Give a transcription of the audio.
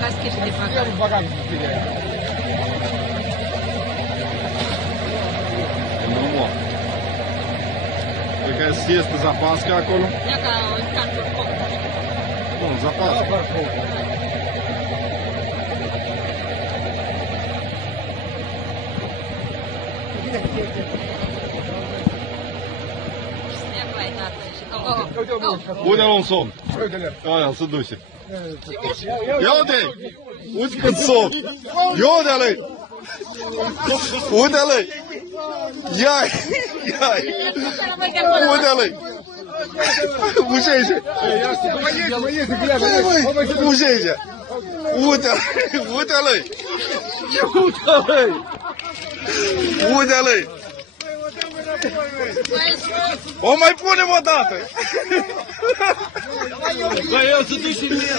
casquete devagar. Nu. Cred că este zapasca acolo. Ia ca în cantul foc. Bun, zapasca. Ia cu ai dată și... Pune-l în somn. Aia, să duce. Ia uite! Uite cât somn! Ia uite-l! Uite-l! Ia-i! Ia-i! Uite-l! Mușește! Mușește! Uite-l! Uite-l! Uite-l! Uite-l! O mai punem o dată! Băi, eu să duc și mie.